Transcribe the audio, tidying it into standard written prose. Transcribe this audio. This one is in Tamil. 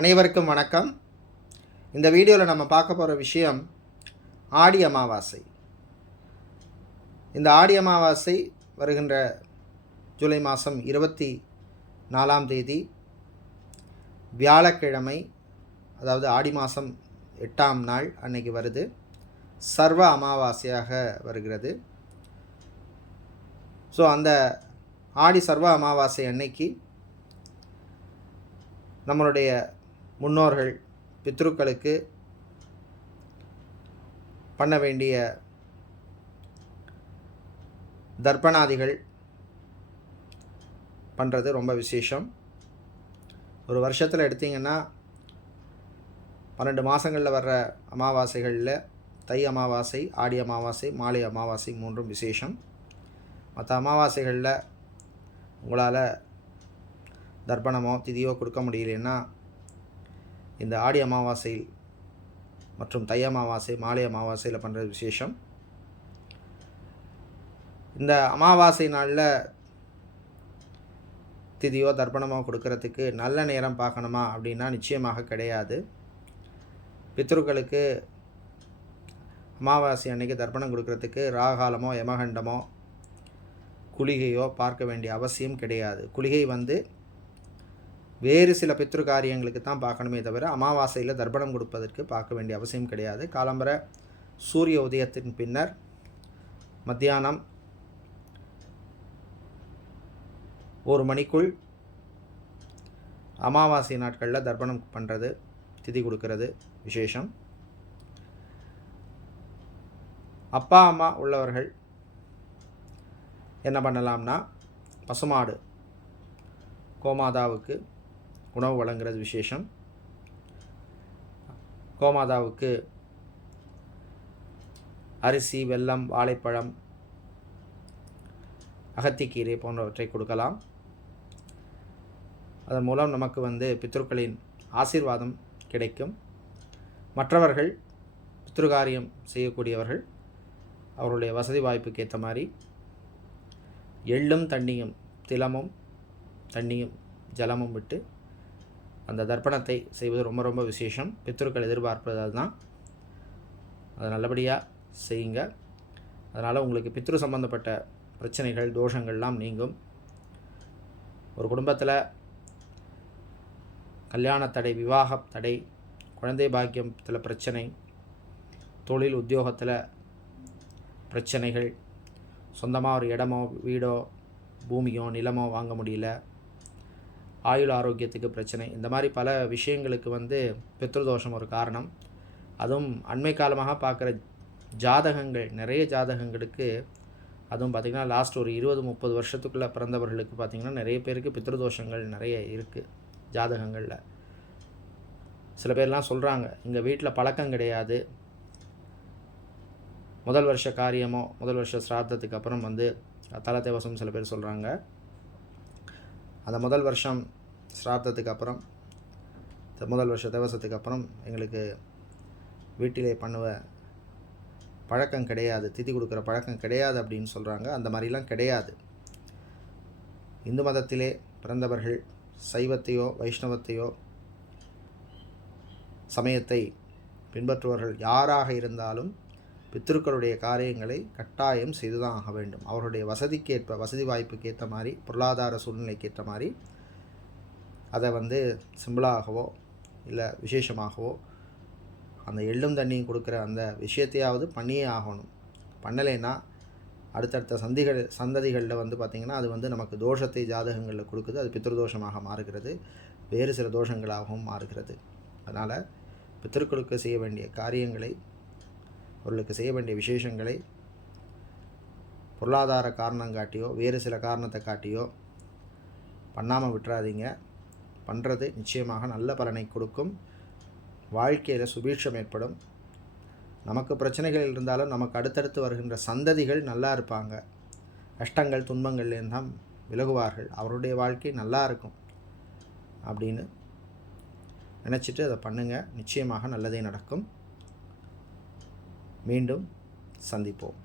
அனைவருக்கும் வணக்கம். இந்த வீடியோவில் நம்ம பார்க்க போகிற விஷயம் ஆடி அமாவாசை. இந்த ஆடி அமாவாசை வருகின்ற ஜூலை மாதம் 24ஆம் தேதி வியாழக்கிழமை, அதாவது ஆடி மாதம் 8ஆம் நாள் அன்னைக்கு வருது. சர்வ அமாவாசையாக வருகிறது. ஸோ அந்த ஆடி சர்வ அமாவாசை அன்னைக்கு நம்மளுடைய முன்னோர்கள் பித்ருக்களுக்கு பண்ண வேண்டிய தர்ப்பணாதிகள் பண்ணுறது ரொம்ப விசேஷம். ஒரு வருஷத்தில் எடுத்திங்கன்னா 12 மாதங்களில் வர்ற அமாவாசைகளில் தை அமாவாசை, ஆடி அமாவாசை, மாலை அமாவாசை மூன்றும் விசேஷம். மற்ற அமாவாசைகளில் உங்களால் தர்ப்பணமோ திதியோ கொடுக்க முடியலன்னா இந்த ஆடி அமாவாசையில் மற்றும் தை அமாவாசை, மாலை அமாவாசையில் பண்ணுறது விசேஷம். இந்த அமாவாசை நாளில் திதியோ தர்ப்பணமோ கொடுக்கறதுக்கு நல்ல நேரம் பார்க்கணுமா அப்படின்னா நிச்சயமாக கிடையாது. பித்ருக்களுக்கு அமாவாசை அன்னைக்கு தர்ப்பணம் கொடுக்கறதுக்கு ராகாலமோ யமகண்டமோ குளிகையோ பார்க்க வேண்டிய அவசியம் கிடையாது. குளிகை வேறு சில பித்ரு காரியங்களுக்கு தான் பார்க்கணுமே தவிர அமாவாசையில் தர்ப்பணம் கொடுப்பதற்கு பார்க்க வேண்டிய அவசியம் கிடையாது. காலம்பரை சூரிய உதயத்தின் பின்னர் மத்தியானம் 1 மணிக்குள் அமாவாசை நாட்களில் தர்ப்பணம் பண்ணுறது, திதி கொடுக்கறது விசேஷம். அப்பா அம்மா உள்ளவர்கள் என்ன பண்ணலாம்னா, பசுமாடு கோமாதாவுக்கு உணவு வழங்குறது விசேஷம். கோமாதாவுக்கு அரிசி, வெல்லம், வாழைப்பழம், அகத்திக்கீரை போன்றவற்றை கொடுக்கலாம். அதன் மூலம் நமக்கு பித்ருக்களின் ஆசீர்வாதம் கிடைக்கும். மற்றவர்கள் பித்ருகாரியம் செய்யக்கூடியவர்கள் அவருடைய வசதி வாய்ப்புக்கு ஏற்ற மாதிரி எள்ளும் தண்ணியும், திலமும் தண்ணியும் ஜலமும் விட்டு அந்த தர்ப்பணத்தை செய்வது ரொம்ப ரொம்ப விசேஷம். பித்ருக்கள் எதிர்பார்ப்பதால் தான் அதை நல்லபடியாக செய்யுங்க. அதனால் உங்களுக்கு பித்ரு சம்பந்தப்பட்ட பிரச்சனைகள், தோஷங்கள்லாம் நீங்கும். ஒரு குடும்பத்தில் கல்யாண தடை, விவாக தடை, குழந்தை பாக்கியத்தில் பிரச்சனை, தொழில் உத்தியோகத்தில் பிரச்சனைகள், சொந்தமாக ஒரு இடமோ வீடோ பூமியோ நிலமோ வாங்க முடியல, ஆயுள் ஆரோக்கியத்துக்கு பிரச்சனை, இந்த மாதிரி பல விஷயங்களுக்கு பித்ருதோஷம் ஒரு காரணம். அதுவும் அண்மை காலமாக பார்க்குற ஜாதகங்கள், நிறைய ஜாதகங்களுக்கு, அதுவும் பார்த்திங்கன்னா லாஸ்ட் ஒரு 20-30 வருஷத்துக்குள்ளே பிறந்தவர்களுக்கு பார்த்திங்கன்னா நிறைய பேருக்கு பித்ருதோஷங்கள் நிறைய இருக்குது ஜாதகங்களில். சில பேர்லாம் சொல்கிறாங்க, எங்கள் வீட்டில் பழக்கம் கிடையாது, முதல் வருஷ காரியமோ முதல் வருஷ சிராத்தத்துக்கு அப்புறம் தல தேவசம் சில பேர் சொல்கிறாங்க. அந்த முதல் வருஷம் சிராத்தத்துக்கு அப்புறம், முதல் வருஷ தேவசத்துக்கு அப்புறம் எங்களுக்கு வீட்டிலே பண்ணுவ பழக்கம் கிடையாது, திதி கொடுக்குற பழக்கம் கிடையாது அப்படின்னு சொல்கிறாங்க. அந்த மாதிரிலாம் கிடையாது. இந்து மதத்திலே பிறந்தவர்கள் சைவத்தையோ வைஷ்ணவத்தையோ சமயத்தை பின்பற்றுவர்கள் யாராக இருந்தாலும் பித்ருக்களுடைய காரியங்களை கட்டாயம் செய்துதான் ஆக வேண்டும். அவருடைய வசதிக்கேற்ப, வசதி வாய்ப்புக்கு ஏற்ற மாதிரி, பொருளாதார சூழ்நிலைக்கு ஏற்ற மாதிரி அதை சிம்பிளாகவோ இல்லை விசேஷமாகவோ அந்த எள்ளும் தண்ணியும் கொடுக்குற அந்த விஷயத்தையாவது பண்ணியே ஆகணும். பண்ணலைன்னா அடுத்தடுத்த சந்ததிகளில் பார்த்திங்கன்னா அது நமக்கு தோஷத்தை ஜாதகங்களில் கொடுக்குது. அது பித்ருதோஷமாக மாறுகிறது, வேறு சில தோஷங்களாகவும் மாறுகிறது. அதனால் பித்ருக்களுக்கு செய்ய வேண்டிய காரியங்களை, அவர்களுக்கு செய்ய வேண்டிய விசேஷங்களை பொருளாதார காரணம் காட்டியோ வேறு சில காரணத்தை காட்டியோ பண்ணாமல் விட்டுறாதீங்க. பண்ணுறது நிச்சயமாக நல்ல பலனை கொடுக்கும். வாழ்க்கையில் சுபீட்சம் ஏற்படும். நமக்கு பிரச்சனைகள் இருந்தாலும் நமக்கு அடுத்தடுத்து வருகின்ற சந்ததிகள் நல்லா இருப்பாங்க. கஷ்டங்கள் துன்பங்கள்லேருந்தான் விலகுவார்கள். அவருடைய வாழ்க்கை நல்லா இருக்கும் அப்படின்னு நினச்சிட்டு அதை பண்ணுங்கள். நிச்சயமாக நல்லதே நடக்கும். மீண்டும் சந்திப்போம்.